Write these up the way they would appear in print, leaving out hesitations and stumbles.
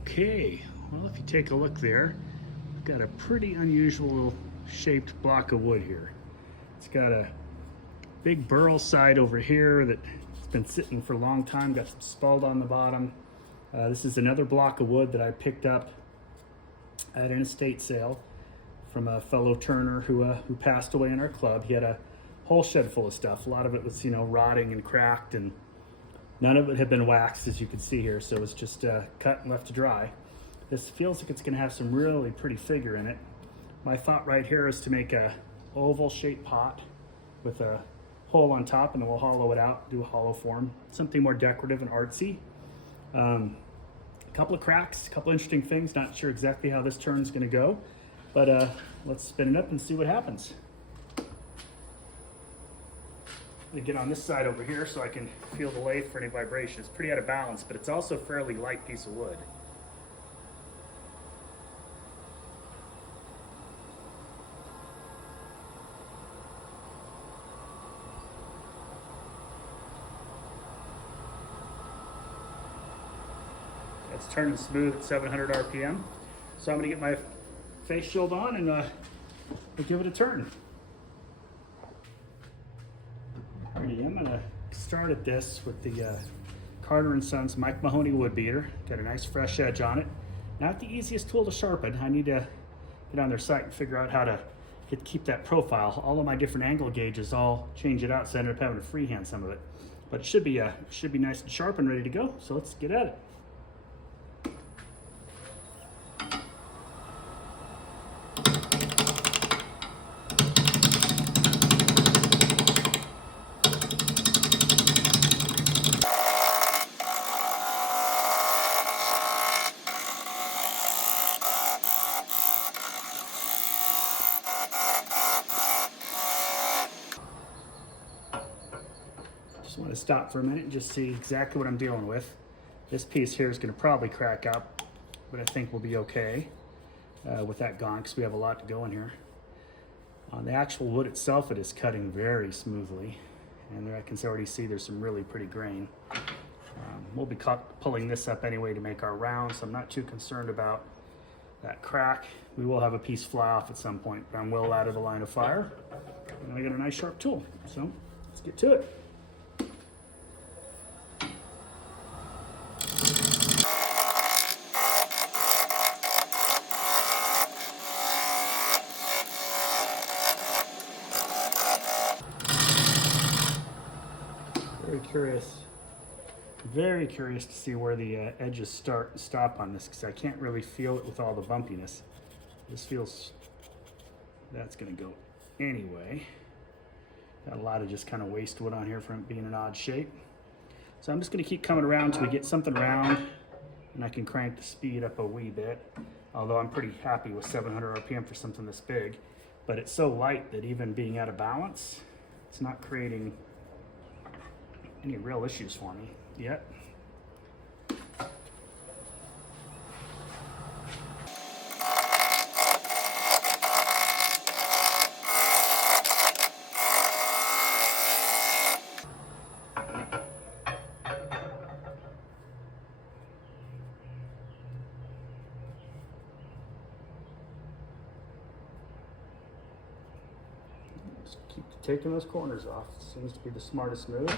Okay, well, if you take a look there, I've got a pretty unusual shaped block of wood here. It's got a big burl side over here that's been sitting for a long time, got some spald on the bottom. This is another block of wood that I picked up at an estate sale from a fellow turner who passed away in our club. He had a whole shed full of stuff. A lot of it was, rotting and cracked, and none of it had been waxed, as you can see here, so it's just cut and left to dry. This feels like it's gonna have some really pretty figure in it. My thought right here is to make a oval shaped pot with a hole on top, and then we'll hollow it out, do a hollow form, something more decorative and artsy. A couple of cracks, a couple interesting things. Not sure exactly how this turn's gonna go, but let's spin it up and see what happens. I'm gonna get on this side over here so I can feel the lathe for any vibration. It's pretty out of balance, but it's also a fairly light piece of wood. It's turning smooth at 700 RPM. So I'm gonna get my face shield on and we'll give it a turn. Alrighty, I'm gonna start at this with the Carter & Sons Mike Mahoney wood beater. Got a nice fresh edge on it. Not the easiest tool to sharpen. I need to get on their site and figure out how to keep that profile. All of my different angle gauges all change it out, so I ended up having to freehand some of it. But it should be nice and sharp and ready to go. So let's get at it. I want to stop for a minute and just see exactly what I'm dealing with. This piece here is going to probably crack up, but I think we'll be okay with that gone because we have a lot to go in here. On the actual wood itself, it is cutting very smoothly, and there I can already see there's some really pretty grain. We'll be pulling this up anyway to make our round, so I'm not too concerned about that crack. We will have a piece fly off at some point, but I'm well out of the line of fire, and I got a nice sharp tool. So let's get to it. Very curious to see where the edges start and stop on this, because I can't really feel it with all the bumpiness. This feels, that's gonna go anyway. Got a lot of just kind of waste wood on here from it being an odd shape. So I'm just gonna keep coming around till we get something round and I can crank the speed up a wee bit. Although I'm pretty happy with 700 RPM for something this big, but it's so light that even being out of balance, it's not creating any real issues for me yet. Just keep taking those corners off. Seems to be the smartest move.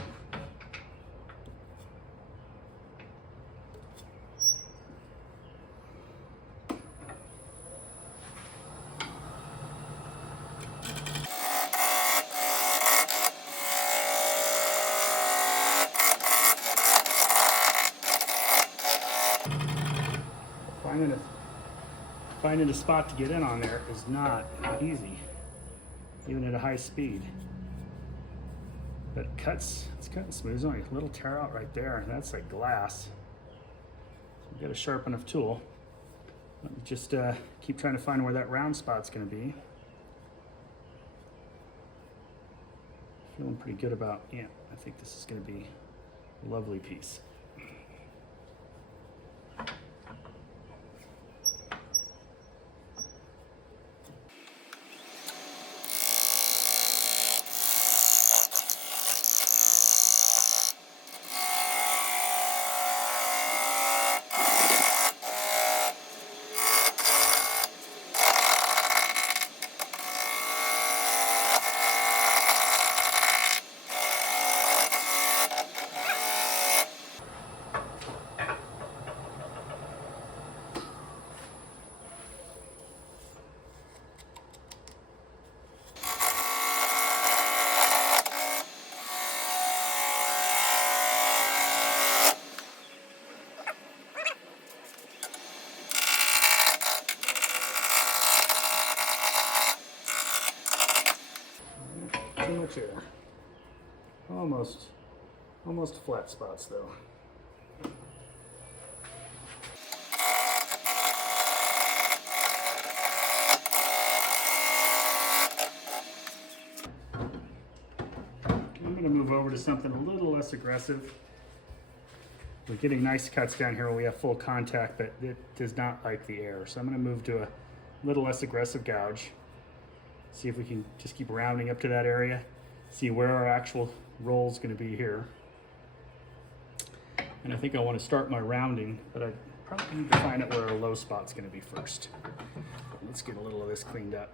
Finding a spot to get in on there is not easy, even at a high speed. But it's cutting smooth. There's only a little tear out right there. That's like glass. So we've got a sharp enough tool. Let me just keep trying to find where that round spot's going to be. Feeling pretty good about, yeah, I think this is going to be a lovely piece. much air. Almost flat spots though. I'm going to move over to something a little less aggressive. We're getting nice cuts down here where we have full contact, but it does not like the air. So I'm going to move to a little less aggressive gouge. See if we can just keep rounding up to that area. See where our actual roll is going to be here. And I think I want to start my rounding, but I probably need to find out where our low spot's going to be first. Let's get a little of this cleaned up.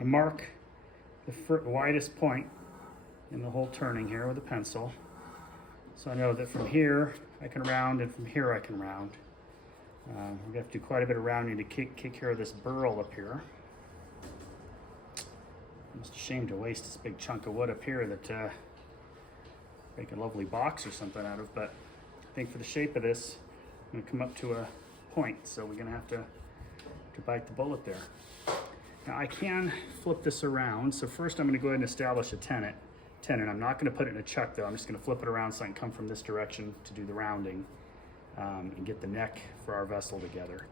I mark the widest point in the whole turning here with a pencil. So I know that from here I can round and from here I can round. We're going to have to do quite a bit of rounding to kick care of this burl up here. Almost ashamed to waste this big chunk of wood up here that make a lovely box or something out of, but I think for the shape of this, I'm going to come up to a point, so we're going to have to bite the bullet there. Now I can flip this around, so first I'm going to go ahead and establish a tenon. I'm not going to put it in a chuck though, I'm just going to flip it around so I can come from this direction to do the rounding and get the neck for our vessel together.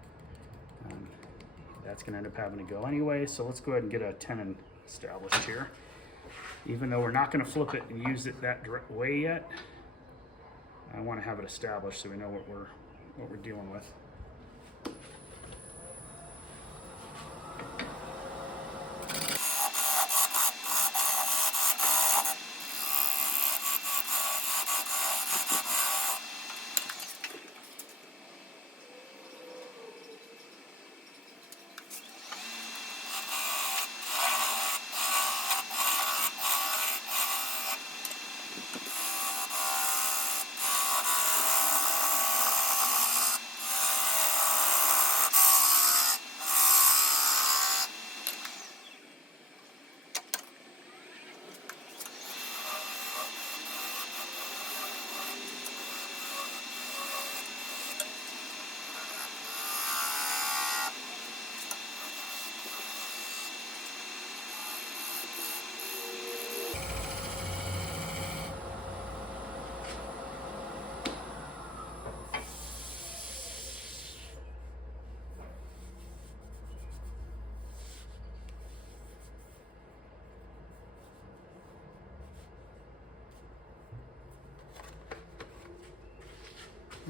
That's going to end up having to go anyway, so let's go ahead and get a tenon established here. Even though we're not going to flip it and use it that direct way yet, I want to have it established so we know what we're dealing with.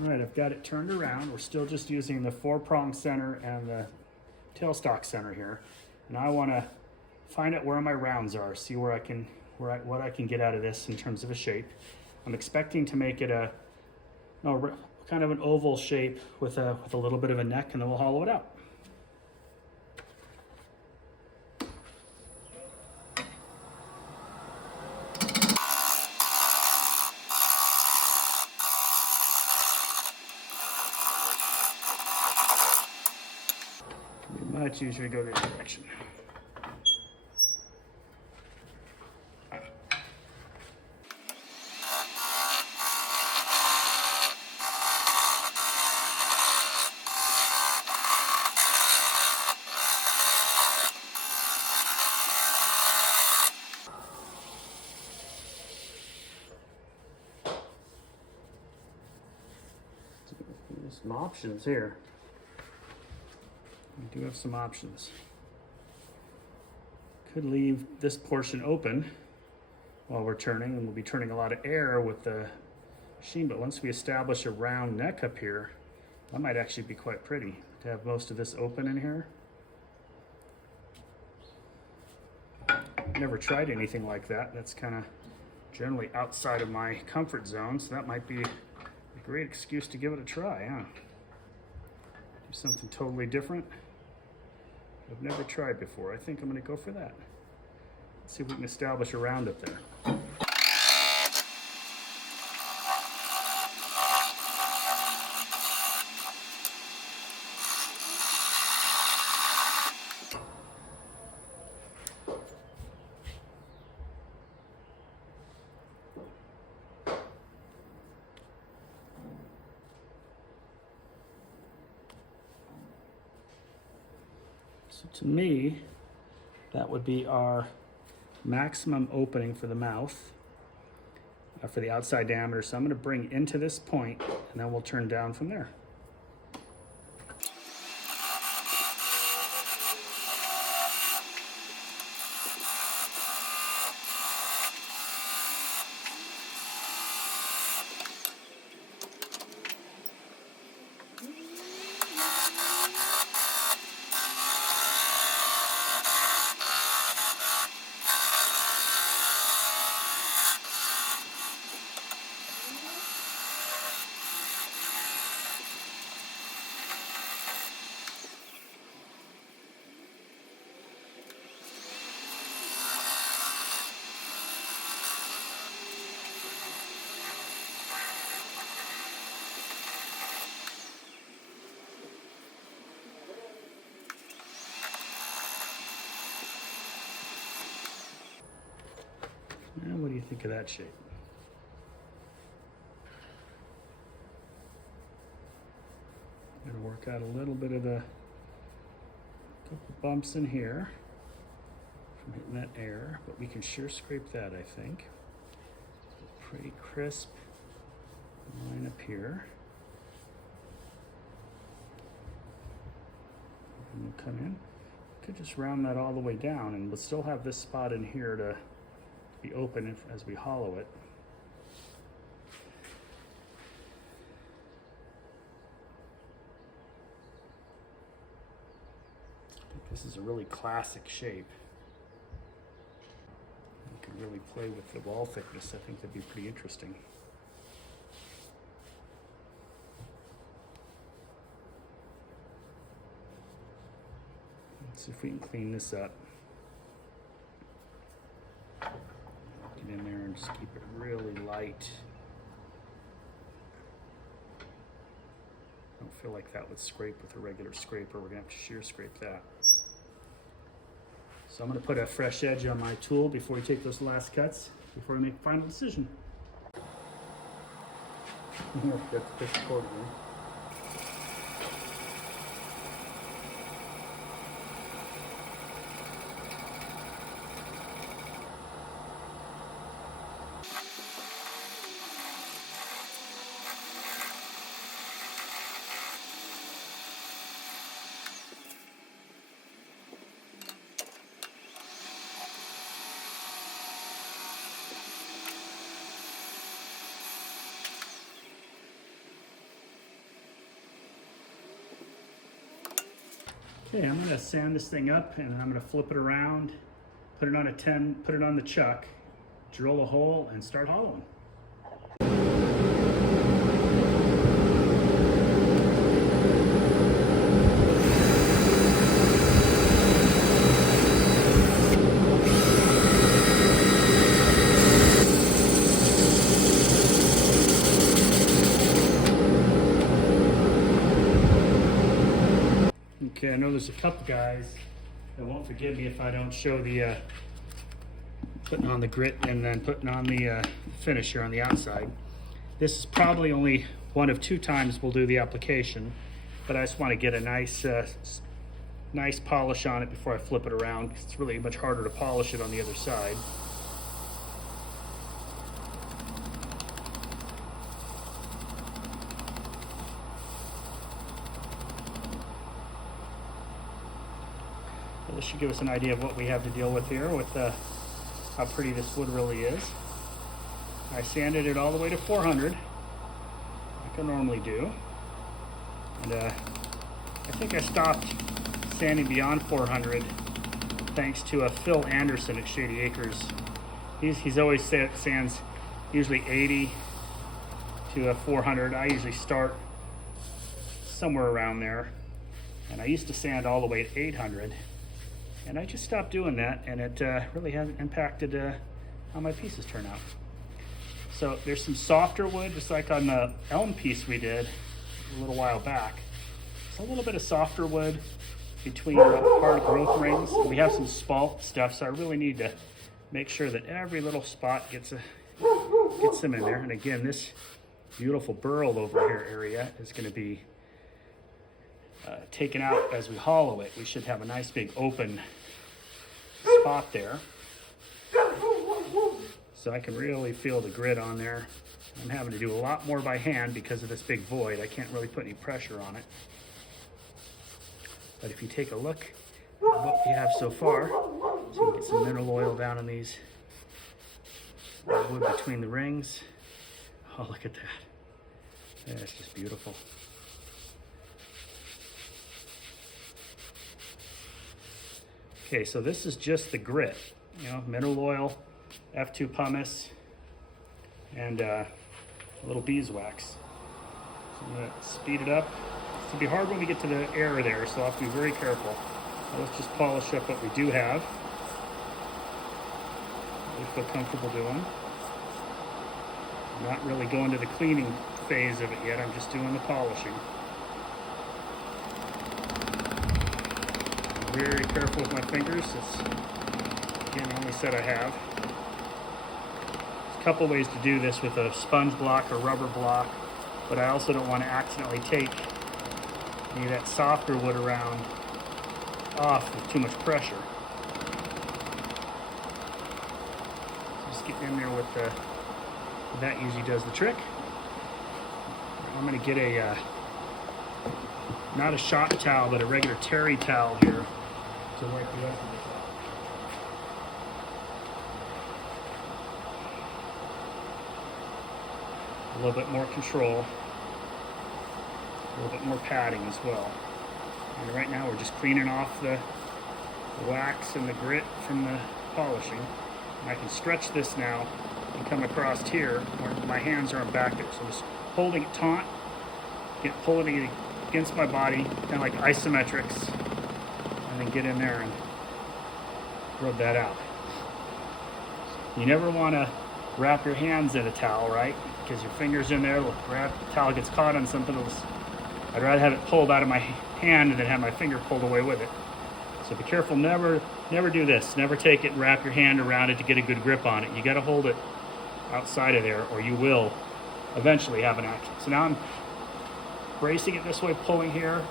All right, I've got it turned around. We're still just using the 4-prong center and the tailstock center here. And I want to find out where my rounds are, see where I can, what I can get out of this in terms of a shape. I'm expecting to make it a kind of an oval shape with a little bit of a neck, and then we'll hollow it out. You might usually go this direction. There's some options here. We do have some options. Could leave this portion open while we're turning, and we'll be turning a lot of air with the machine, but once we establish a round neck up here, that might actually be quite pretty to have most of this open in here. Never tried anything like that. That's kind of generally outside of my comfort zone, so that might be a great excuse to give it a try, huh? Do something totally different I've never tried before. I think I'm going to go for that. Let's see if we can establish a round up there. So to me, that would be our maximum opening for the mouth, for the outside diameter. So I'm going to bring into this point, and then we'll turn down from there. Now, what do you think of that shape? I'm going to work out a little bit of the couple bumps in here from hitting that air, but we can sure scrape that, I think. Pretty crisp line up here. And we'll come in. Could just round that all the way down, and we'll still have this spot in here to be open as we hollow it. I think this is a really classic shape. You can really play with the wall thickness. I think that'd be pretty interesting. Let's see if we can clean this up. Get in there and just keep it really light. I don't feel like that would scrape with a regular scraper. We're gonna have to shear scrape that. So I'm gonna put a fresh edge on my tool before we take those last cuts, before we make a final decision. Got the fish accordingly. Okay, I'm gonna sand this thing up and I'm gonna flip it around, put it on a 10, put it on the chuck, drill a hole and start hollowing. Okay, I know there's a couple guys that won't forgive me if I don't show the putting on the grit and then putting on the finish here on the outside. This is probably only one of 2 times we'll do the application, but I just want to get a nice nice polish on it before I flip it around. It's really much harder to polish it on the other side. This should give us an idea of what we have to deal with here with how pretty this wood really is. I sanded it all the way to 400, like I normally do. And I think I stopped sanding beyond 400 thanks to Phil Anderson at Shady Acres. He's always sands usually 80 to 400. I usually start somewhere around there. And I used to sand all the way to 800. And I just stopped doing that, and it really hasn't impacted how my pieces turn out. So there's some softer wood, just like on the elm piece we did a little while back. It's a little bit of softer wood between hard growth rings. We have some spalt stuff, so I really need to make sure that every little spot gets them in there. And again, this beautiful burl over here area is going to be taken out as we hollow it. We should have a nice big open spot there, so I can really feel the grit on there. I'm having to do a lot more by hand because of this big void. I can't really put any pressure on it. But if you take a look at what we have so far, so you can get some mineral oil down on these wood between the rings. Oh, look at that. That's just beautiful. Okay, so this is just the grit, mineral oil, F2 pumice, and a little beeswax. So I'm gonna speed it up. It's gonna be hard when we get to the air there, so I'll have to be very careful. So let's just polish up what we do have. What we feel comfortable doing. I'm not really going to the cleaning phase of it yet, I'm just doing the polishing. Very careful with my fingers. It's, again, the only set I have. There's a couple ways to do this with a sponge block or rubber block, but I also don't want to accidentally take any of that softer wood around off with too much pressure. Just getting in there with that usually does the trick. I'm going to get a not a shot towel, but a regular terry towel here to wipe the rest of this off. A little bit more control, a little bit more padding as well. And right now we're just cleaning off the wax and the grit from the polishing. And I can stretch this now and come across here where my hands aren't back there. So I'm just holding it taut, pulling it against my body, kind of like isometrics, and then get in there and rub that out. You never want to wrap your hands in a towel, right? Because your fingers in there, the towel gets caught on something else. I'd rather have it pulled out of my hand than have my finger pulled away with it. So be careful, never do this. Never take it and wrap your hand around it to get a good grip on it. You got to hold it outside of there or you will eventually have an accident. So now I'm bracing it this way, pulling here,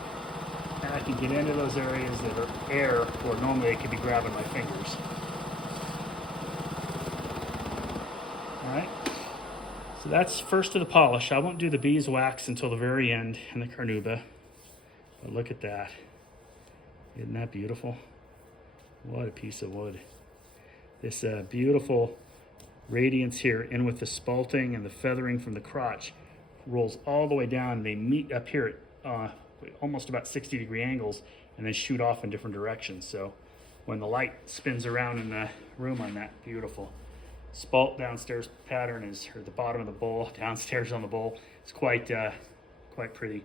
and I can get into those areas that are air where normally I could be grabbing my fingers. All right, so that's first of the polish. I won't do the beeswax until the very end in the carnauba, but look at that. Isn't that beautiful? What a piece of wood. This beautiful radiance here in with the spalting and the feathering from the crotch rolls all the way down. They meet up here almost about 60-degree angles and then shoot off in different directions. So when the light spins around in the room on that beautiful spalt downstairs pattern is, or the bottom of the bowl downstairs on the bowl, it's quite pretty.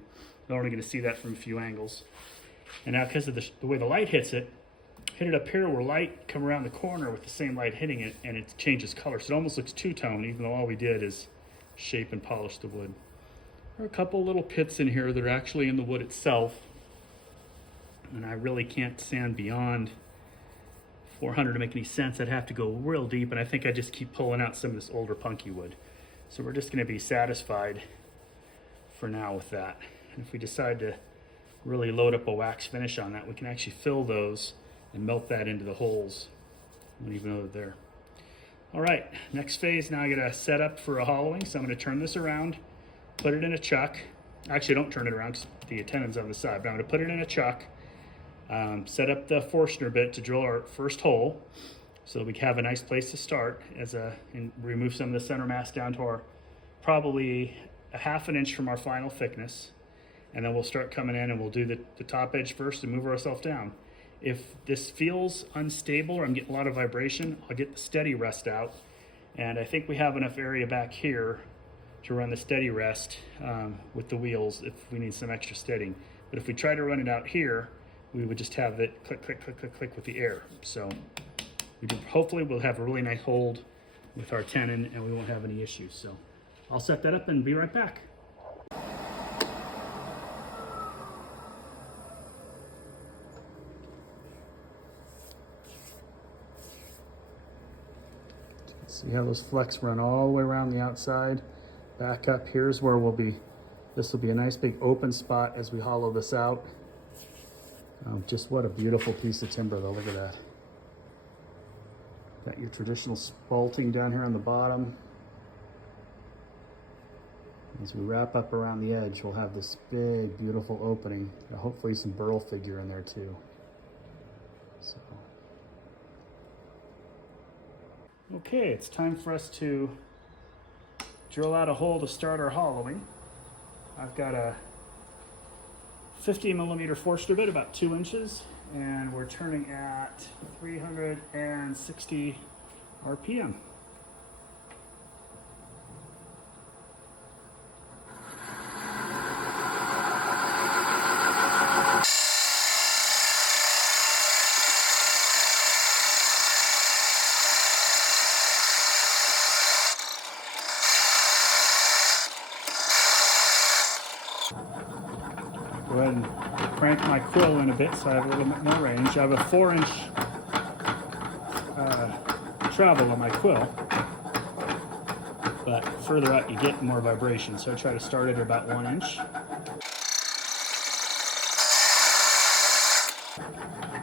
You're only going to see that from a few angles. And now because of the way the light hits it, hit it up here where light come around the corner with the same light hitting it, and it changes color. So it almost looks two-tone, even though all we did is shape and polish the wood. There are a couple little pits in here that are actually in the wood itself, and I really can't sand beyond 400 to make any sense. I'd have to go real deep, and I think I just keep pulling out some of this older punky wood. So we're just going to be satisfied for now with that. And if we decide to really load up a wax finish on that, we can actually fill those and melt that into the holes. I don't even know they're there. All right, next phase, now I gotta set up for a hollowing. So I'm gonna turn this around, put it in a chuck. Actually, don't turn it around because the tendon's on the side, but I'm gonna put it in a chuck, set up the Forstner bit to drill our first hole so that we have a nice place to start and remove some of the center mass down to our probably a half an inch from our final thickness. And then we'll start coming in and we'll do the top edge first and move ourselves down. If this feels unstable or I'm getting a lot of vibration, I'll get the steady rest out. And I think we have enough area back here to run the steady rest with the wheels if we need some extra steadying. But if we try to run it out here, we would just have it click, click, click, click, click with the air. So hopefully we'll have a really nice hold with our tenon and we won't have any issues. So I'll set that up and be right back. See how those flecks run all the way around the outside. Back up, here's where this will be a nice big open spot as we hollow this out. Just what a beautiful piece of timber though, look at that. Got your traditional spalting down here on the bottom. As we wrap up around the edge, we'll have this big, beautiful opening. Hopefully some burl figure in there too. So. Okay, it's time for us to drill out a hole to start our hollowing. I've got a 50mm Forstner bit, about 2 inches, and we're turning at 360 RPM. Go ahead and crank my quill in a bit so I have a little bit more range. I have a 4-inch travel on my quill, but further out you get more vibration, so I try to start it at about 1 inch.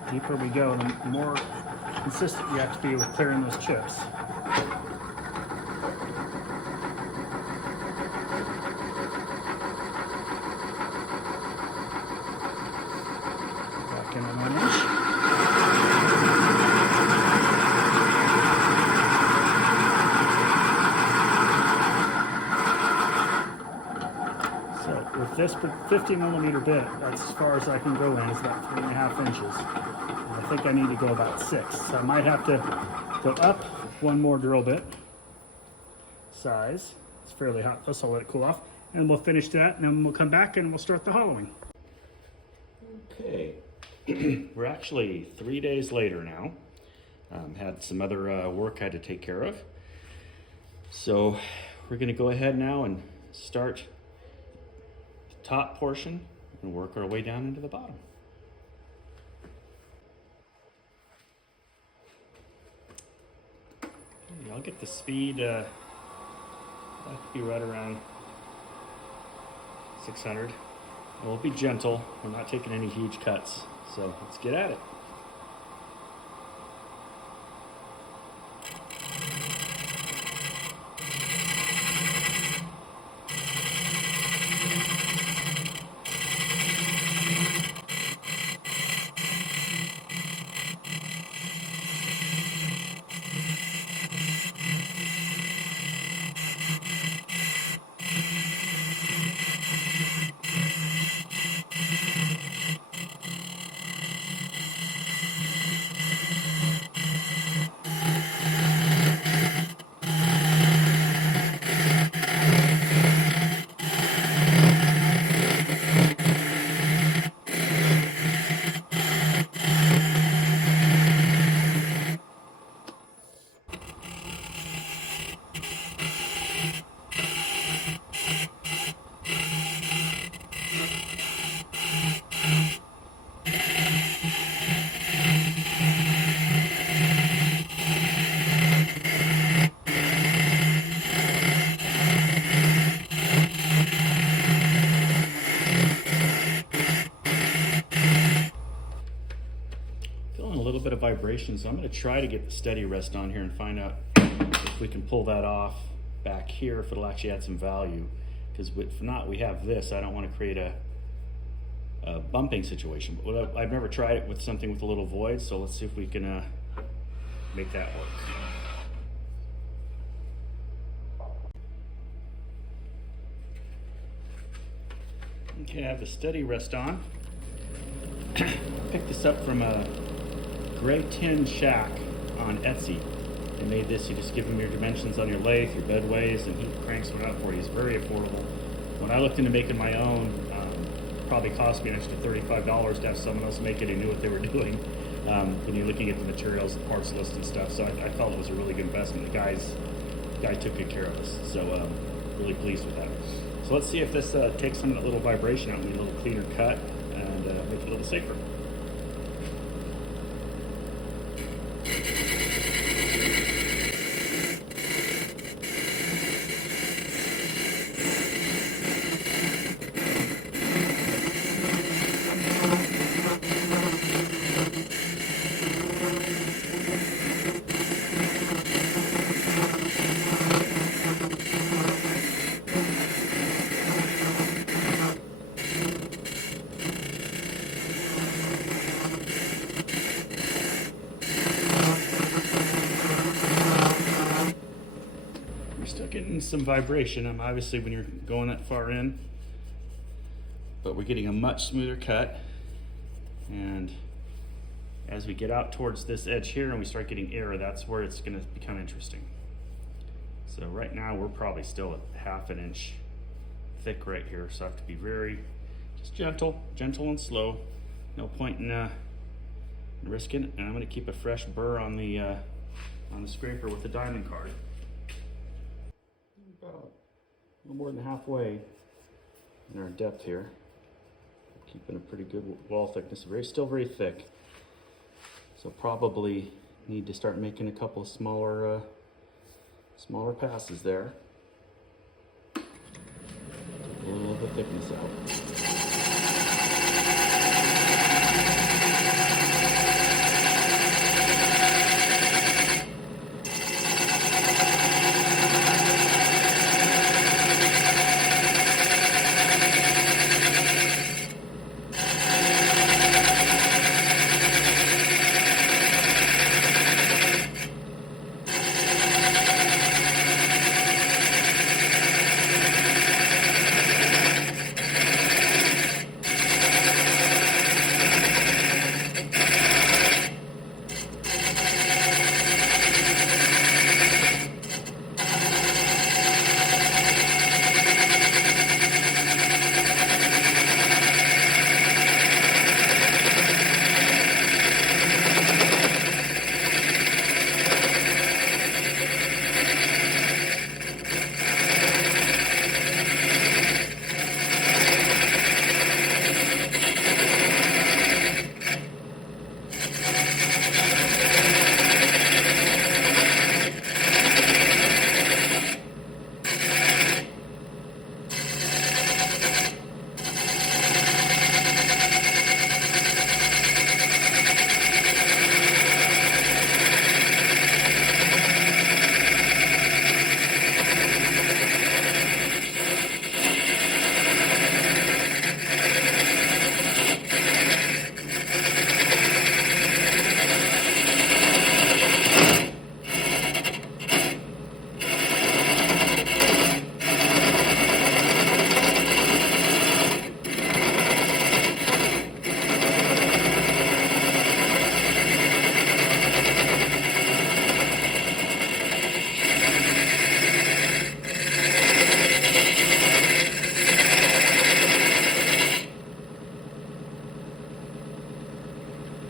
The deeper we go, the more consistent you have to be with clearing those chips. Back in on 1 inch. So with this 50mm bit, that's as far as I can go in, is about 3.5 inches. And I think I need to go about 6. So I might have to go up one more drill bit size. It's fairly hot, so I'll let it cool off. And we'll finish that, and then we'll come back and we'll start the hollowing. Okay, we're actually 3 days later now. Had some other work I had to take care of. So we're gonna go ahead now and start the top portion and work our way down into the bottom. Okay, I'll get the speed, I'll be right around 600. We'll be gentle. We're not taking any huge cuts. So let's get at it. vibration, so I'm going to try to get the steady rest on here and find out if we can pull that off back here, if it'll actually add some value. Because if not, we have this. I don't want to create a bumping situation. But I've never tried it with something with a little void, so let's see if we can make that work. Okay, I have the steady rest on. Picked this up from a gray tin shack on Etsy. They made this, you just give them your dimensions on your lathe, your bedways, and he cranks one out for you. It's very affordable. When I looked into making my own, probably cost me an extra $35 to have someone else make it who knew what they were doing. When you're looking at the materials, the parts list and stuff. So I felt it was a really good investment. The guy took good care of us. So really pleased with that. So let's see if this takes some of that little vibration out and make a little cleaner cut and make it a little safer. Getting some vibration. Obviously when you're going that far in, but we're getting a much smoother cut. And as we get out towards this edge here and we start getting air, that's where it's going to become interesting. So right now we're probably still at ½ an inch thick right here, so I have to be very just gentle and slow. No point in risking it. And I'm going to keep a fresh burr on the scraper with the diamond card. About a little more than halfway in our depth here. Keeping a pretty good wall thickness, still very thick. So probably need to start making a couple of smaller passes there. Get a little bit of thickness out.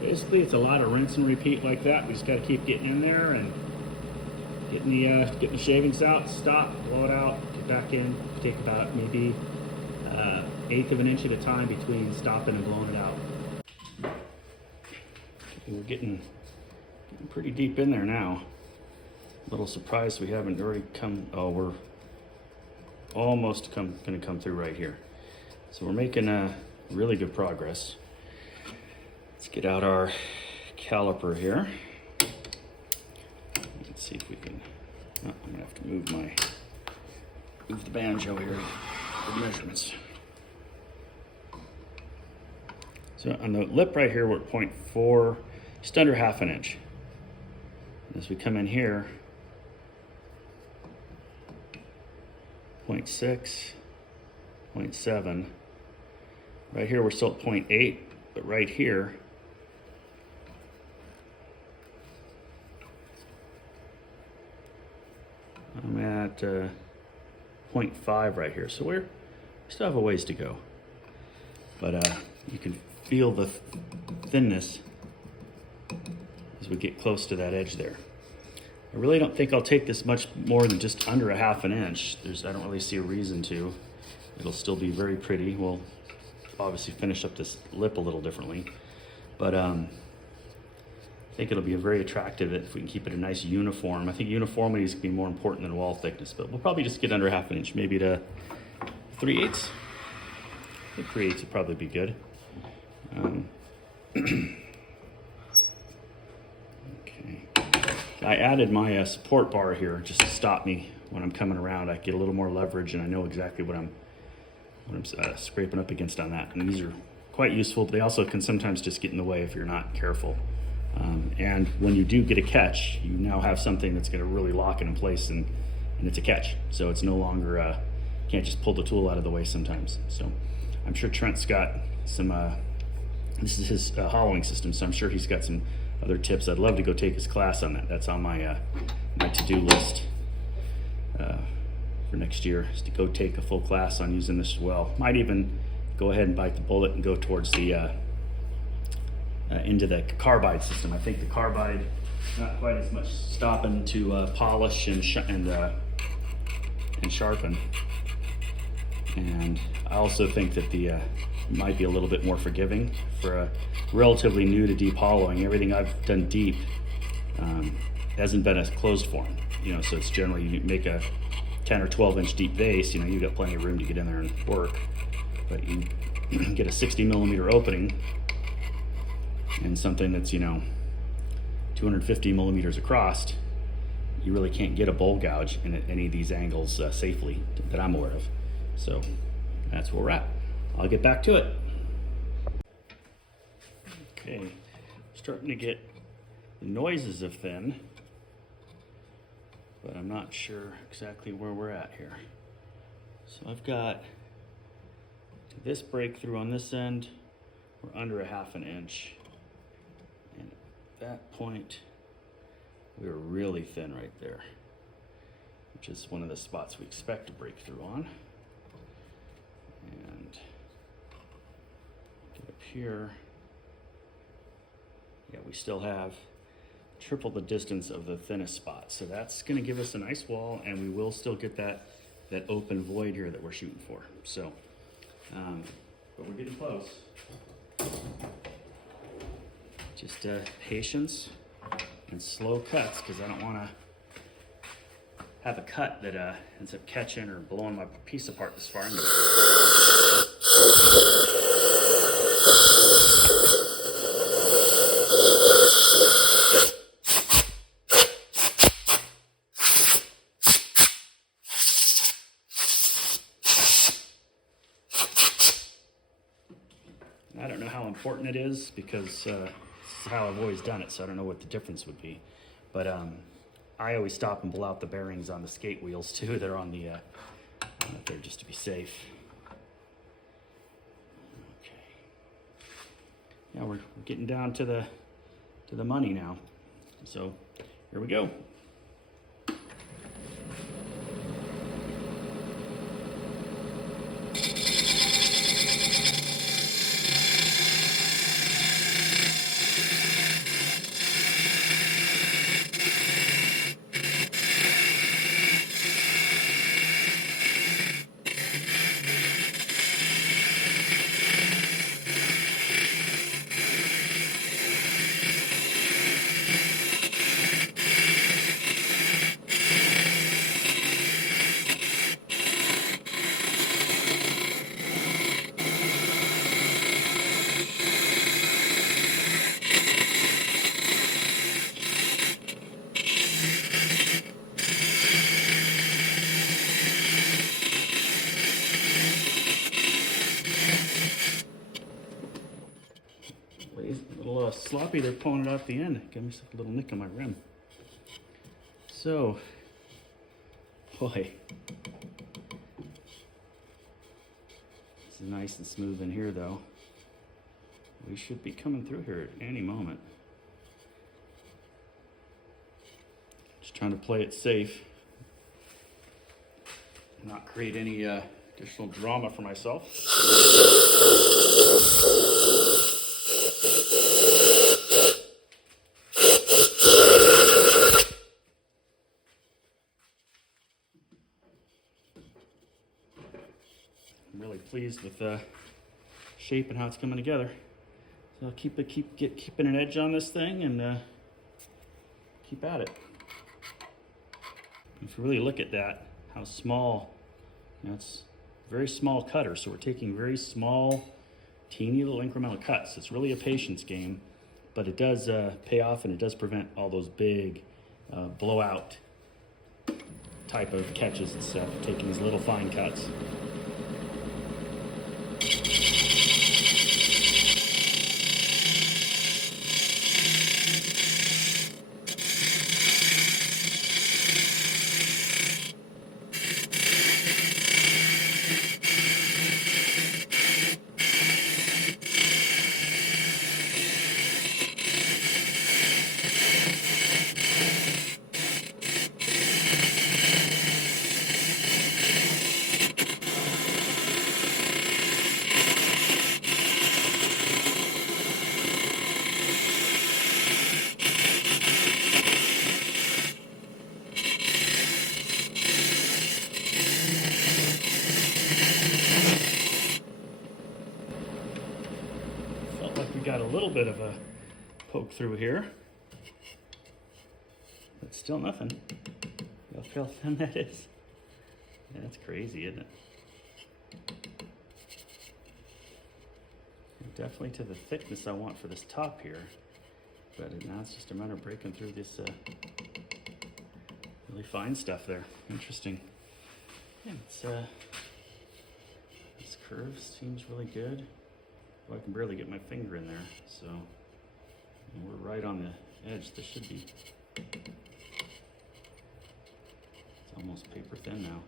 Basically, it's a lot of rinse and repeat like that. We just got to keep getting in there and getting the shavings out, stop, blow it out, get back in. Take about maybe 1/8 of an inch at a time between stopping and blowing it out. We're getting pretty deep in there now. A little surprised we haven't already come. Oh, we're almost going to come through right here. So we're making really good progress. Let's get out our caliper here. Let's see if we can, oh, I'm gonna have to move the banjo here for the measurements. So on the lip right here, we're at 0.4, just under ½ inch. As we come in here, 0.6, 0.7. Right here, we're still at 0.8, but right here, I'm at 0.5 right here. So we still have a ways to go. But you can feel the thinness as we get close to that edge there. I really don't think I'll take this much more than just under ½ inch. I don't really see a reason to. It'll still be very pretty. We'll obviously finish up this lip a little differently. But I think it'll be very attractive if we can keep it a nice uniform. I think uniformity is going to be more important than wall thickness, but we'll probably just get under ½ inch, maybe to 3/8. I think 3/8 would probably be good. Okay. I added my support bar here just to stop me when I'm coming around. I get a little more leverage and I know exactly what I'm scraping up against on that. And these are quite useful, but they also can sometimes just get in the way if you're not careful. And when you do get a catch, you now have something that's going to really lock it in place, and it's a catch. So it's no longer, can't just pull the tool out of the way sometimes. So I'm sure Trent's got some, this is his hollowing system, so I'm sure he's got some other tips. I'd love to go take his class on that. That's on my, my to-do list for next year, is to go take a full class on using this as well. Might even go ahead and bite the bullet and go towards the, into the carbide system. I think the carbide, not quite as much stopping to polish and sharpen. And I also think that the might be a little bit more forgiving for a relatively new to deep hollowing. Everything I've done deep hasn't been a closed form, you know. So it's generally, you make a 10 or 12 inch deep vase, you know, you've got plenty of room to get in there and work. But you get a 60 millimeter opening and something that's, you know, 250 millimeters across, you really can't get a bowl gouge in any of these angles safely that I'm aware of. So that's where we're at. I'll get back to it. Okay, starting to get the noises of thin, but I'm not sure exactly where we're at here. So I've got this breakthrough on this end, we're under ½ inch. And at that point, we were really thin right there, which is one of the spots we expect to break through on. And get up here, yeah, we still have triple the distance of the thinnest spot. So that's gonna give us a nice wall, and we will still get that open void here that we're shooting for. So, but we're getting close. Just patience and slow cuts, because I don't wanna have a cut that ends up catching or blowing my piece apart this far. I don't know how important it is, because this is how I've always done it, so I don't know what the difference would be. But I always stop and blow out the bearings on the skate wheels too. They're on the there just to be safe. Okay. Now we're getting down to the money now. So here we go. sloppy they're pulling it off the end. Got myself a little nick on my rim. So, boy, this is nice and smooth in here though. We should be coming through here at any moment. Just trying to play it safe. Not create any additional drama for myself. I'm really pleased with the shape and how it's coming together. So I'll keeping an edge on this thing and keep at it. If you really look at that, how small, it's a very small cutter. So we're taking very small, teeny little incremental cuts. It's really a patience game, but it does pay off, and it does prevent all those big blowout type of catches and stuff, taking these little fine cuts. Got a little bit of a poke through here, but still nothing. Look how thin that is. Yeah, that's crazy, isn't it? And definitely to the thickness I want for this top here, but now it's just a matter of breaking through this really fine stuff there. Interesting. Yeah, this curve seems really good. Well, I can barely get my finger in there, so we're right on the edge. This should be, it's almost paper thin now.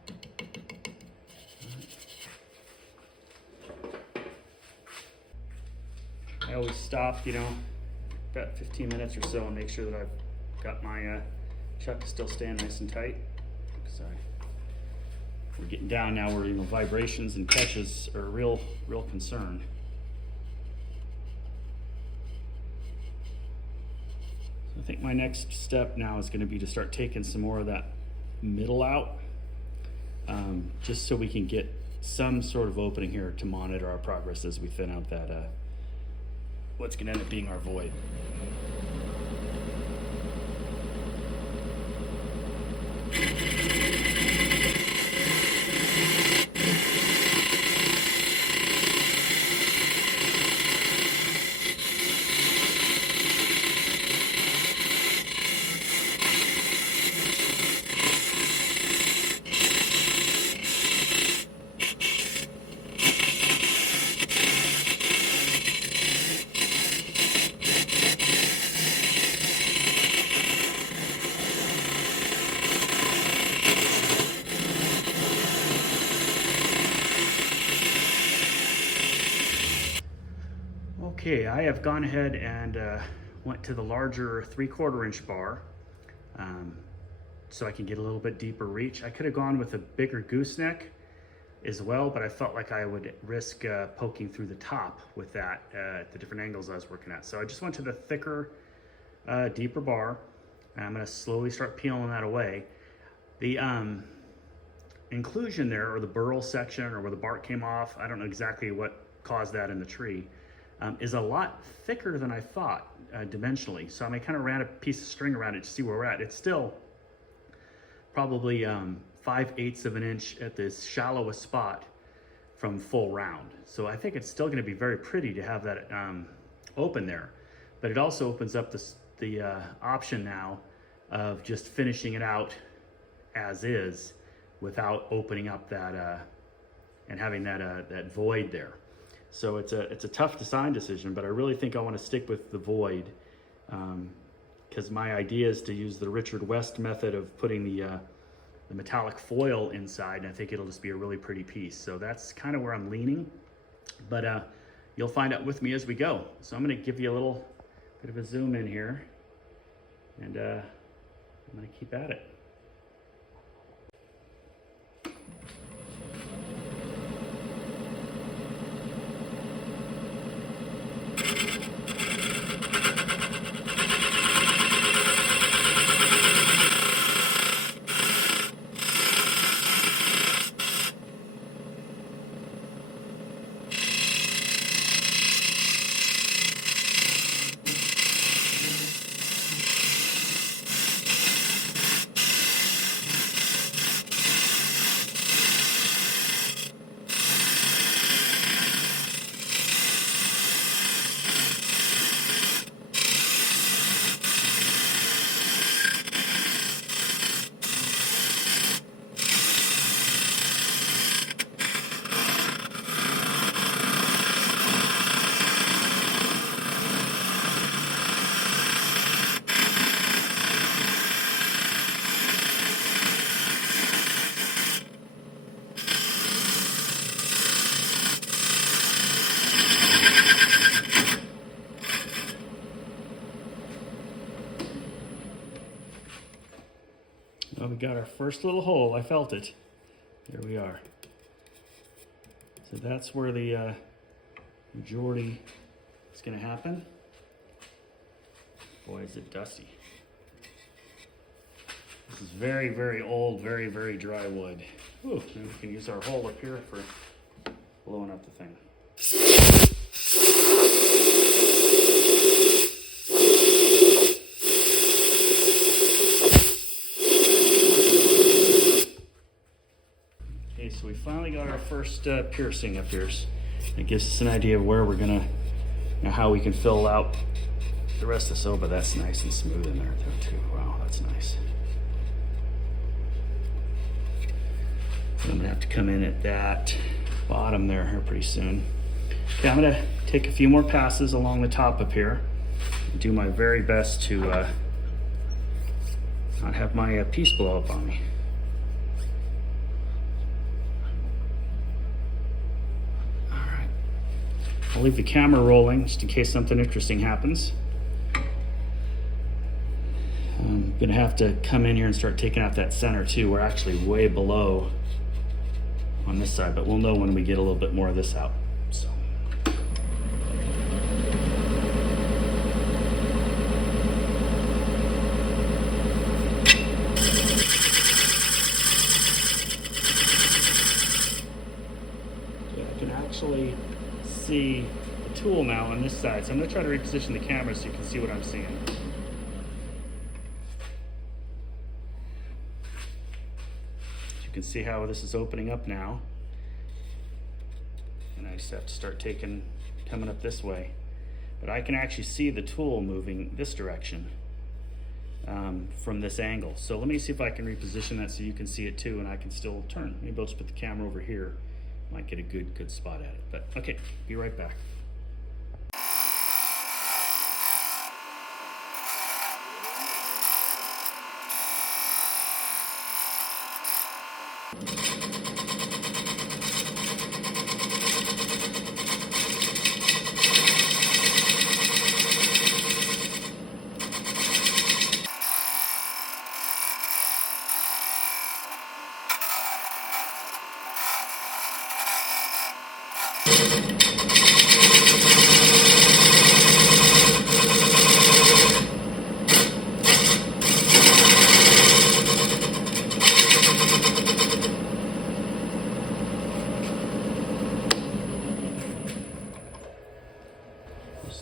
I always stop, about 15 minutes or so and make sure that I've got my chuck still staying nice and tight. So we're getting down now where vibrations and catches are a real concern. I think my next step now is going to be to start taking some more of that middle out, just so we can get some sort of opening here to monitor our progress as we thin out that what's going to end up being our void. Okay, I have gone ahead and went to the larger 3/4 inch bar so I can get a little bit deeper reach. I could have gone with a bigger gooseneck as well, but I felt like I would risk poking through the top with that at the different angles I was working at. So I just went to the thicker, deeper bar, and I'm going to slowly start peeling that away. The inclusion there, or the burl section, or where the bark came off, I don't know exactly what caused that in the tree, is a lot thicker than I thought dimensionally. So I kind of ran a piece of string around it to see where we're at. It's still probably 5/8 of an inch at this shallowest spot from full round. So I think it's still going to be very pretty to have that open there. But it also opens up the option now of just finishing it out as is without opening up that and having that void there. So it's a tough design decision, but I really think I want to stick with the void, because my idea is to use the Richard West method of putting the metallic foil inside, and I think it'll just be a really pretty piece. So that's kind of where I'm leaning, but you'll find out with me as we go. So I'm going to give you a little bit of a zoom in here, and I'm going to keep at it. Well, we got our first little hole. I felt it. There we are. So that's where the majority is going to happen. Boy, is it dusty. This is very, very old, very, very dry wood. Ooh, and we can use our hole up here for blowing up the thing. So we finally got our first piercing up here. It gives us an idea of where we're gonna, how we can fill out the rest of this. Oh, but that's nice and smooth in there too. Wow, that's nice. I'm gonna have to come in at that bottom there here pretty soon. Okay, I'm gonna take a few more passes along the top up here and do my very best to not have my piece blow up on me. I'll leave the camera rolling just in case something interesting happens. I'm gonna have to come in here and start taking out that center too. We're actually way below on this side, but we'll know when we get a little bit more of this out. So. Yeah, I can actually see the tool now on this side, so I'm going to try to reposition the camera so you can see what I'm seeing. So you can see how this is opening up now, and I just have to start coming up this way, but I can actually see the tool moving this direction from this angle. So let me see if I can reposition that so you can see it too, and I can still turn. Maybe I'll just put the camera over here. Might get a good spot at it, but okay, be right back.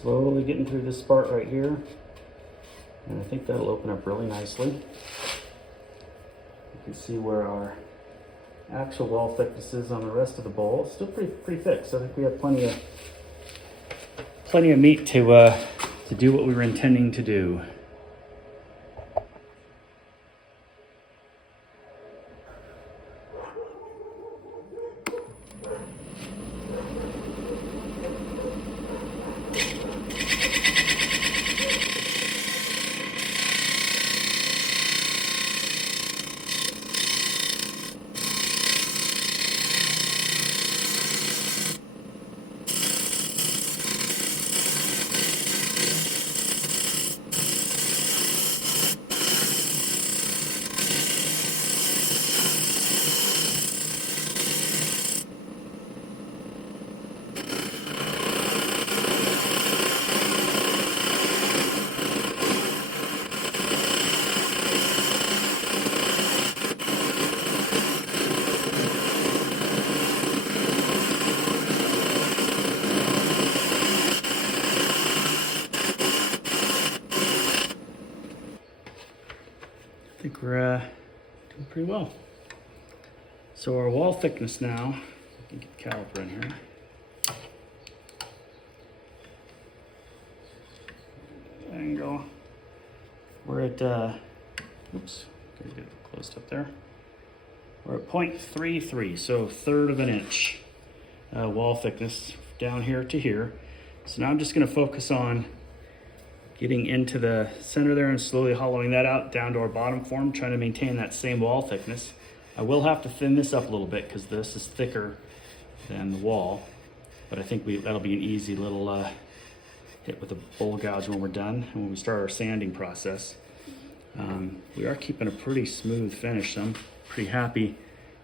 Slowly getting through this part right here, and I think that'll open up really nicely. You can see where our actual wall thickness is on the rest of the bowl. It's still pretty thick, so I think we have plenty of meat to do what we were intending to do. we're doing pretty well. So our wall thickness now, I can get the caliper in here. Angle. We're at, oops, gotta get it closed up there. We're at 0.33, so 1/3 of an inch wall thickness down here to here. So now I'm just gonna focus on getting into the center there and slowly hollowing that out down to our bottom form, trying to maintain that same wall thickness. I will have to thin this up a little bit because this is thicker than the wall, but I think that'll be an easy little hit with a bowl gouge when we're done and when we start our sanding process. We are keeping a pretty smooth finish, so I'm pretty happy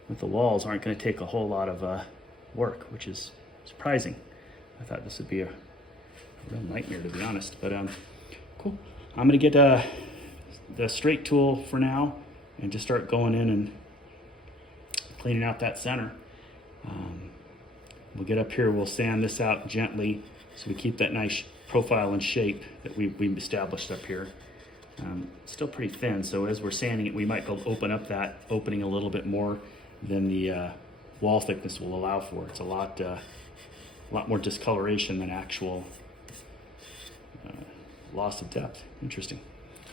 with the walls. Aren't going to take a whole lot of work, which is surprising. I thought this would be a real nightmare, to be honest, but cool. I'm going to get the straight tool for now and just start going in and cleaning out that center. We'll get up here, we'll sand this out gently so we keep that nice profile and shape that we've established up here. Still pretty thin, so as we're sanding it, we might go open up that opening a little bit more than the wall thickness will allow for. It's a lot more discoloration than actual loss of depth. Interesting.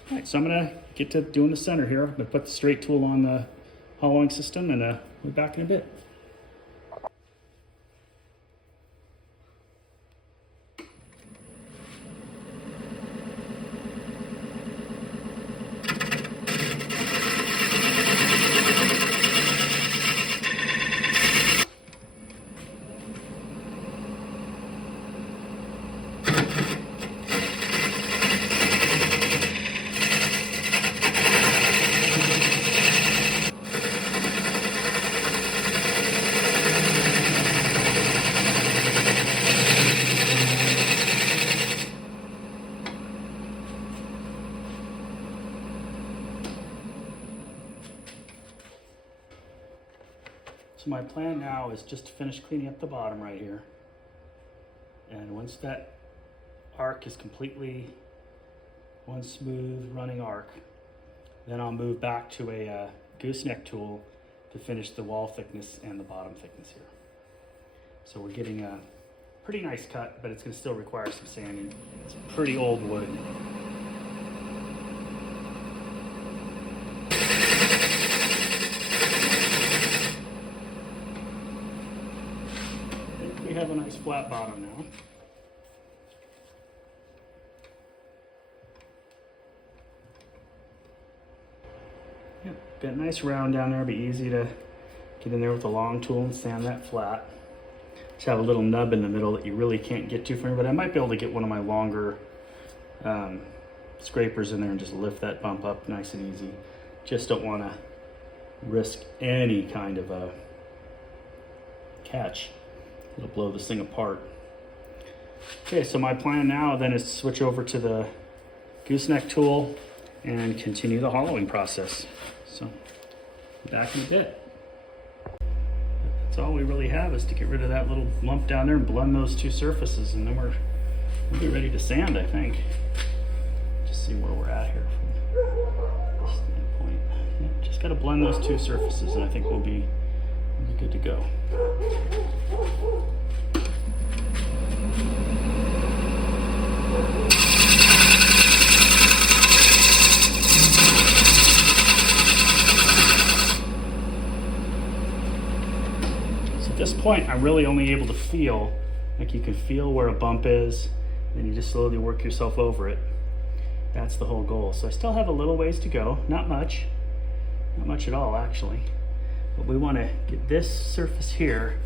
All right, so I'm gonna get to doing the center here. I'm gonna put the straight tool on the hollowing system, and we'll be back in a bit. So my plan now is just to finish cleaning up the bottom right here. And once that arc is completely one smooth running arc, then I'll move back to a gooseneck tool to finish the wall thickness and the bottom thickness here. So we're getting a pretty nice cut, but it's gonna still require some sanding. It's pretty old wood. We have a nice flat bottom now. Yep, got a nice round down there. Be easy to get in there with a long tool and sand that flat. Just have a little nub in the middle that you really can't get to from here, but I might be able to get one of my longer scrapers in there and just lift that bump up nice and easy. Just don't want to risk any kind of a catch. It'll blow this thing apart. Okay, so my plan now then is to switch over to the gooseneck tool and continue the hollowing process. So, back in a bit. That's all we really have is to get rid of that little lump down there and blend those two surfaces, and then we'll be ready to sand, I think. Just see where we're at here from this standpoint. Yeah, just got to blend those two surfaces, and I think we'll be good to go. So at this point, I'm really only able to feel, like you can feel where a bump is, and you just slowly work yourself over it. That's the whole goal. So I still have a little ways to go, not much at all actually. But we want to get this surface here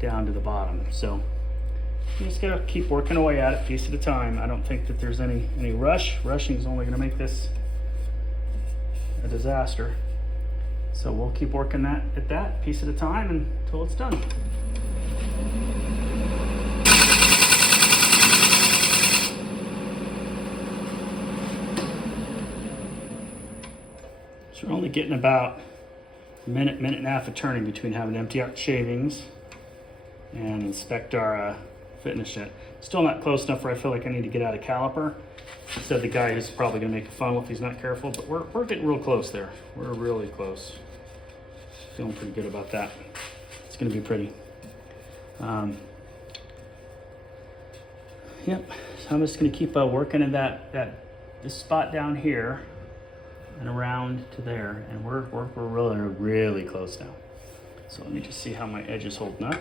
down to the bottom. So you just gotta keep working away at it piece at a time. I don't think that there's any rush. Rushing is only gonna make this a disaster. So we'll keep working at that piece at a time until it's done. So we're only getting about minute and a half of turning between having to empty out shavings and inspect our finish it. Still not close enough where I feel like I need to get out a caliper. Said the guy who's probably gonna make a funnel if he's not careful, but we're getting real close there. We're really close. Feeling pretty good about that. It's gonna be pretty. Yep, so I'm just gonna keep working in this spot down here and around to there, and we're really close now. So let me just see how my edge is holding up.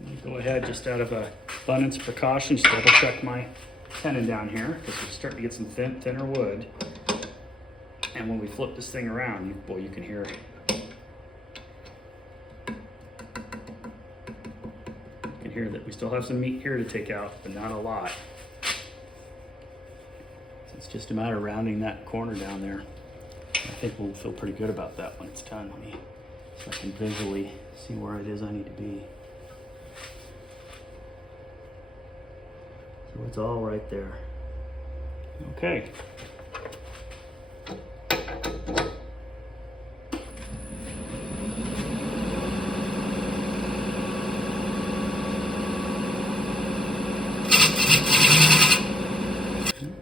Let me go ahead, just out of abundance of precaution, just double check my tenon down here, because we're starting to get some thinner wood. And when we flip this thing around, you can hear it. You can hear that we still have some meat here to take out, but not a lot. So it's just a matter of rounding that corner down there. I think we'll feel pretty good about that when it's done. Let me, so I can visually see where it is I need to be. So it's all right there. Okay.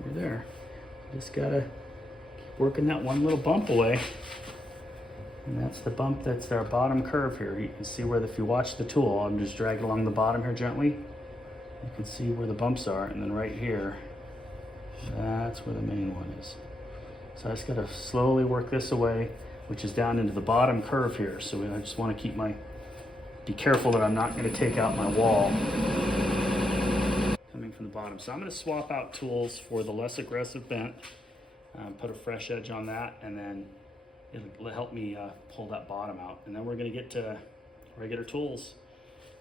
We're there. Just gotta keep working that one little bump away. And that's the bump, that's our bottom curve here. You can see where, if you watch the tool, I'm just dragging along the bottom here gently. You can see where the bumps are, and then right here, that's where the main one is. So I just gotta slowly work this away, which is down into the bottom curve here. So I just wanna be careful that I'm not gonna take out my wall coming from the bottom. So I'm gonna swap out tools for the less aggressive bent, put a fresh edge on that, and then it'll help me pull that bottom out. And then we're gonna get to regular tools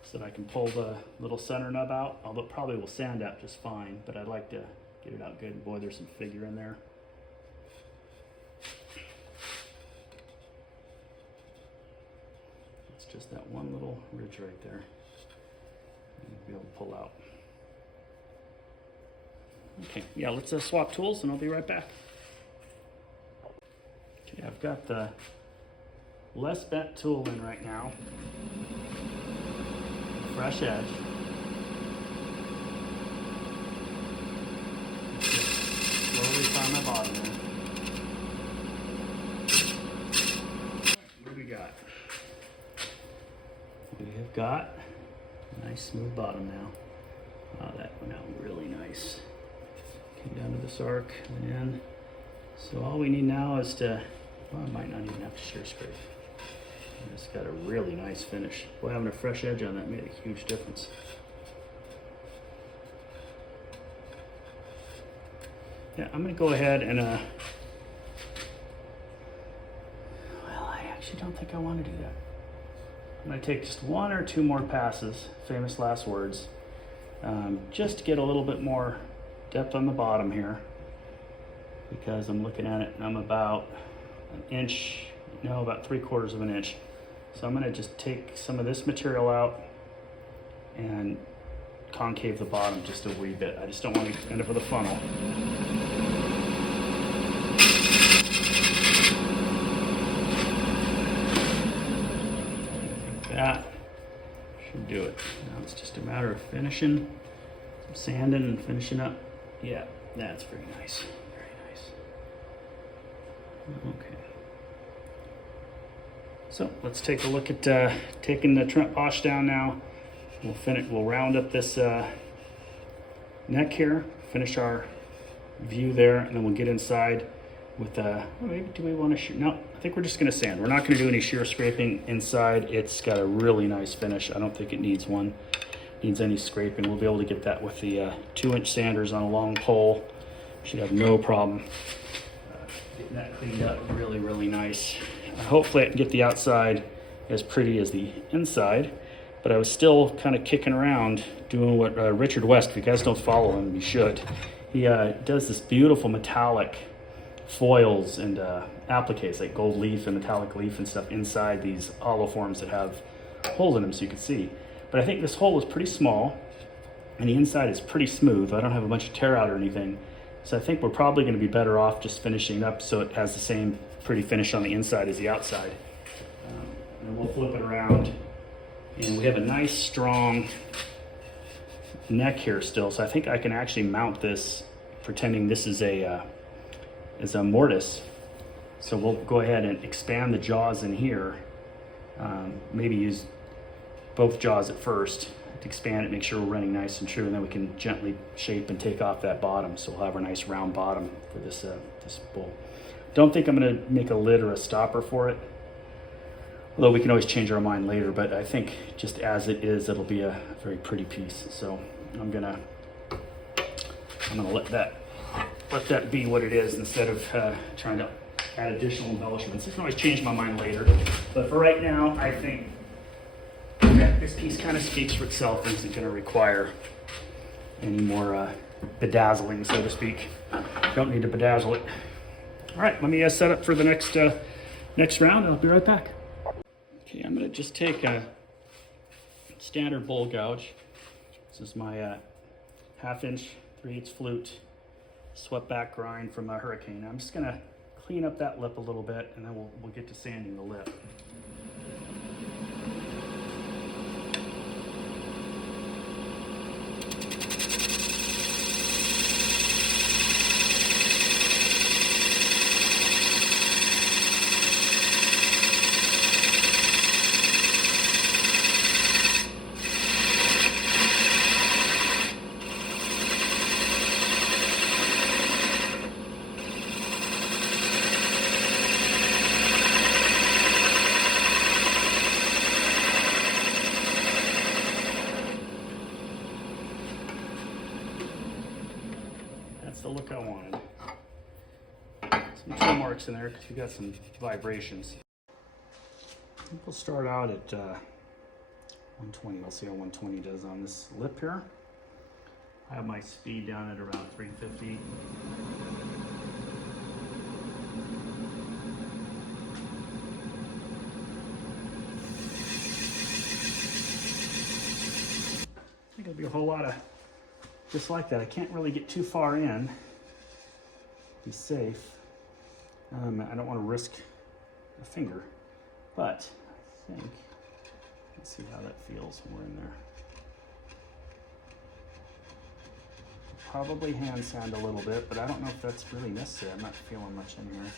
so that I can pull the little center nub out, although it probably will sand out just fine, but I'd like to get it out good. Boy, there's some figure in there. It's just that one little ridge right there. You'll be able to pull out. Okay, yeah, let's swap tools and I'll be right back. Okay, I've got the less bent tool in right now. Fresh edge. Slowly find my bottom there. What do we got? We have got a nice smooth bottom now. That went out really nice. Came down to this arc and in. So all we need now is to, well, I might not even have to shear scrape. It's got a really nice finish. Boy, having a fresh edge on that made a huge difference. Yeah, I'm gonna go ahead and, well, I actually don't think I want to do that. I'm gonna take just one or two more passes, famous last words, just to get a little bit more depth on the bottom here, because I'm looking at it and I'm about an inch, no, about 3/4 of an inch. So I'm gonna just take some of this material out and concave the bottom just a wee bit. I just don't want to end up with a funnel. That should do it. Now it's just a matter of finishing, sanding and finishing up. Yeah, that's very nice, very nice. Okay. So let's take a look at taking the trim wash down now. We'll round up this neck here, finish our view there, and then we'll get inside with maybe do we want to shear? No, I think we're just gonna sand. We're not gonna do any shear scraping inside. It's got a really nice finish. I don't think it needs any scraping. We'll be able to get that with the 2-inch sanders on a long pole. Should have no problem getting that cleaned up really, really nice. Hopefully I can get the outside as pretty as the inside, but I was still kind of kicking around doing what Richard West, if you guys don't follow him, you should. He does this beautiful metallic foils and appliques, like gold leaf and metallic leaf and stuff inside these hollow forms that have holes in them so you can see. But I think this hole is pretty small and the inside is pretty smooth. I don't have a bunch of tear out or anything. So I think we're probably going to be better off just finishing up so it has the same pretty finish on the inside as the outside. And then we'll flip it around And we have a nice strong neck here still, so I think I can actually mount this pretending this is a mortise. So we'll go ahead and expand the jaws in here. Maybe use both jaws at first to expand it, make sure we're running nice and true, and then we can gently shape and take off that bottom, so we'll have our nice round bottom for this this bowl. Don't think I'm going to make a lid or a stopper for it, although we can always change our mind later, but I think just as it is, it'll be a very pretty piece. So I'm gonna let that be what it is instead of trying to add additional embellishments. I can always change my mind later, but for right now, I think that this piece kind of speaks for itself and isn't going to require any more bedazzling, so to speak. Don't need to bedazzle it. All right, let me set up for the next round. I'll be right back. Okay, I'm going to just take a standard bowl gouge. This is my 1/2 inch 3/8 flute swept back grind from a Hurricane. I'm just going to clean up that lip a little bit, and then we'll get to sanding the lip. The look I wanted. Some tool marks in there because you got some vibrations. I think we'll start out at 120. We'll see how 120 does on this lip here. I have my speed down at around 350. I think it'll be a whole lot of just like that. I can't really get too far in. Be safe. I don't want to risk a finger, but I think, let's see how that feels when we're in there. Probably hand sand a little bit, but I don't know if that's really necessary. I'm not feeling much in here.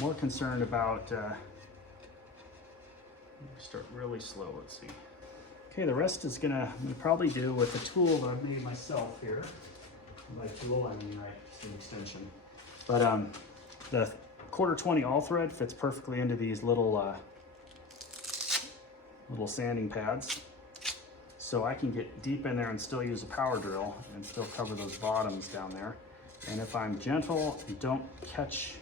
More concerned about start really slow. Let's see. Okay, the rest is gonna probably do with the tool that I've made myself here. By tool, I mean it's an extension. But the 1/4-20 all thread fits perfectly into these little little sanding pads. So I can get deep in there and still use a power drill and still cover those bottoms down there. And if I'm gentle and don't catch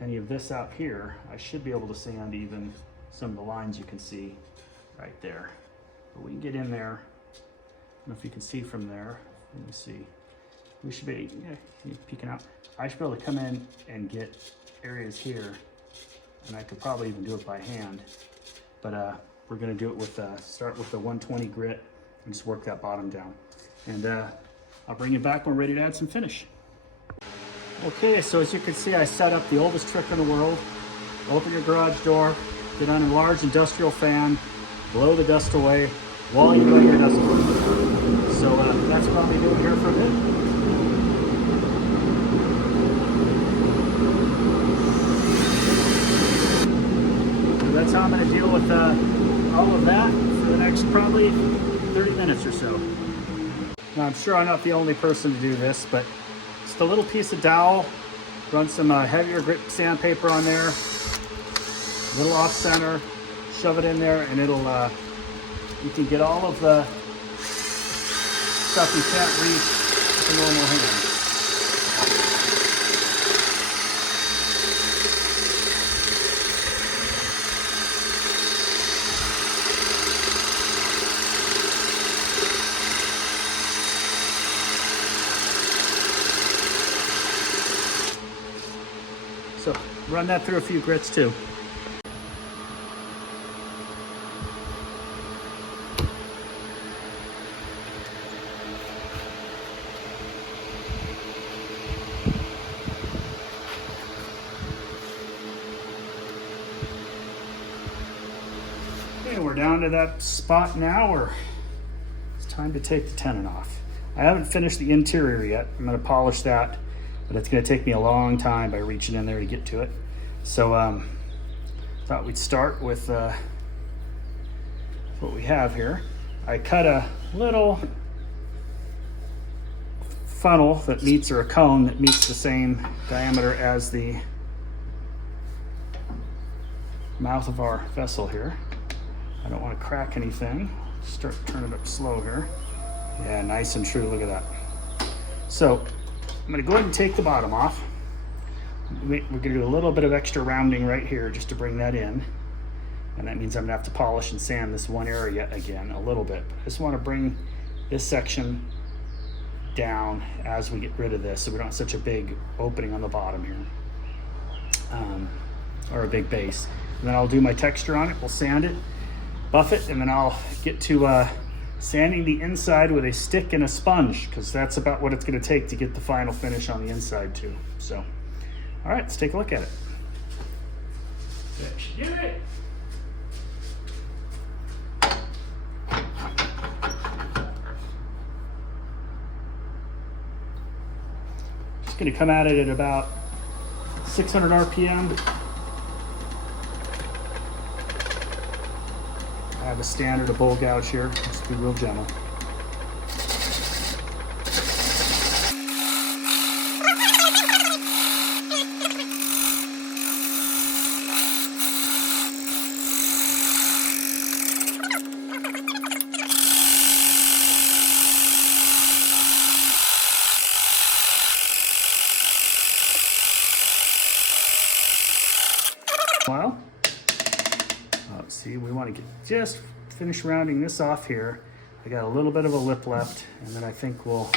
any of this out here, I should be able to sand even some of the lines you can see right there. But we can get in there. I don't know if you can see from there. Let me see. We should be peeking out. I should be able to come in and get areas here, and I could probably even do it by hand. But we're gonna do it with, start with the 120 grit and just work that bottom down. And I'll bring you back when we're ready to add some finish. Okay, so as you can see, I set up the oldest trick in the world. Open your garage door, get on a large industrial fan, blow the dust away while you let your dust away. So that's what I'll be doing here for a bit. So that's how I'm going to deal with all of that for the next probably 30 minutes or so. Now I'm sure I'm not the only person to do this, but just a little piece of dowel, run some heavier grit sandpaper on there, a little off center, shove it in there, and it'll, you can get all of the stuff you can't reach with a normal hand. So run that through a few grits too. Okay, we're down to that spot now where it's time to take the tenon off. I haven't finished the interior yet. I'm gonna polish that, but it's gonna take me a long time by reaching in there to get to it. So thought we'd start with what we have here. I cut a little funnel that meets, or a cone that meets the same diameter as the mouth of our vessel here. I don't want to crack anything. Start turning it up slow here. Yeah, nice and true, look at that. So I'm gonna go ahead and take the bottom off. We're gonna do a little bit of extra rounding right here just to bring that in. And that means I'm gonna have to polish and sand this one area again a little bit. I just wanna bring this section down as we get rid of this so we don't have such a big opening on the bottom here. Or a big base. And then I'll do my texture on it, we'll sand it, buff it, and then I'll get to sanding the inside with a stick and a sponge, because that's about what it's gonna take to get the final finish on the inside too. So, all right, let's take a look at it. Let's do it. Just gonna come at it at about 600 RPM. I have a standard, a bowl gouge here. Just be real gentle. Well, let's see, we want to just finish rounding this off here. I got a little bit of a lip left, and then I think we'll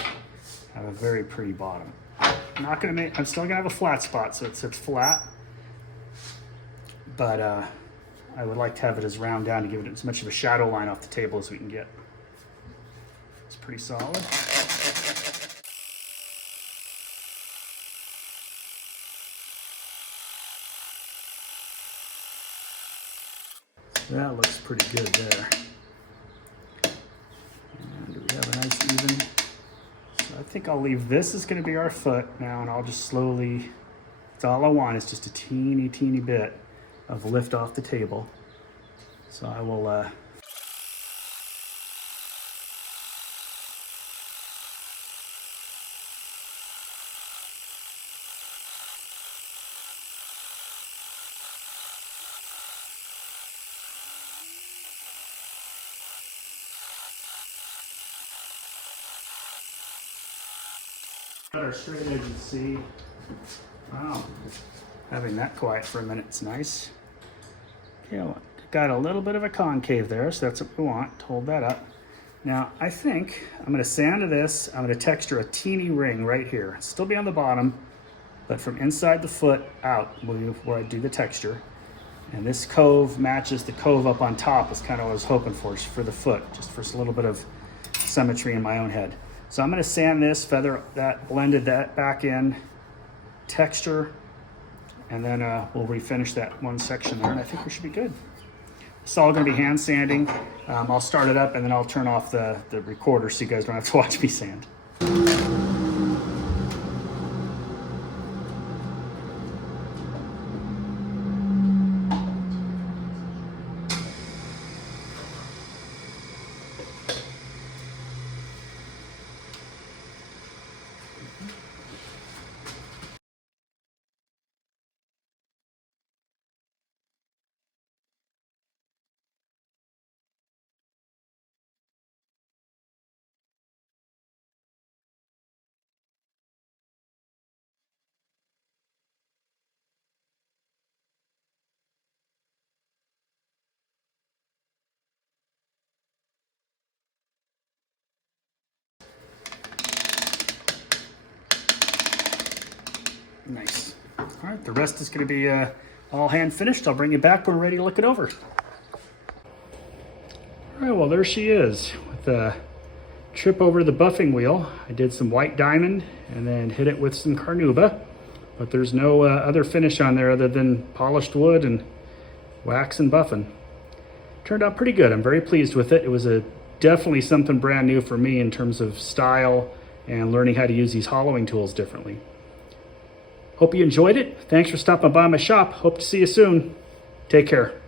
have a very pretty bottom. I'm still gonna have a flat spot, so it sits flat, but I would like to have it as round down to give it as much of a shadow line off the table as we can get. It's pretty solid. That looks pretty good there. And we have a nice even. So I think I'll leave this is going to be our foot now, and I'll just slowly, that's all I want is just a teeny bit of lift off the table. So I will cut our straight edge and see. Wow, having that quiet for a minute is nice. Okay, got a little bit of a concave there, so that's what we want. Hold that up. Now, I think I'm gonna sand to this. I'm gonna texture a teeny ring right here. Still be on the bottom, but from inside the foot out where I do the texture. And this cove matches the cove up on top is kind of what I was hoping for the foot, just for a little bit of symmetry in my own head. So I'm gonna sand this, feather that, blended that back in, texture, and then we'll refinish that one section there, and I think we should be good. It's all gonna be hand sanding. I'll start it up and then I'll turn off the recorder so you guys don't have to watch me sand. Nice. All right, the rest is going to be all hand finished. I'll bring you back when we're ready to look it over. All right, well, there she is with a trip over the buffing wheel. I did some white diamond and then hit it with some carnauba, but there's no other finish on there other than polished wood and wax and buffing. turned out pretty good. I'm very pleased with it. It was definitely something brand new for me in terms of style and learning how to use these hollowing tools differently. Hope you enjoyed it. Thanks for stopping by my shop. Hope to see you soon. Take care.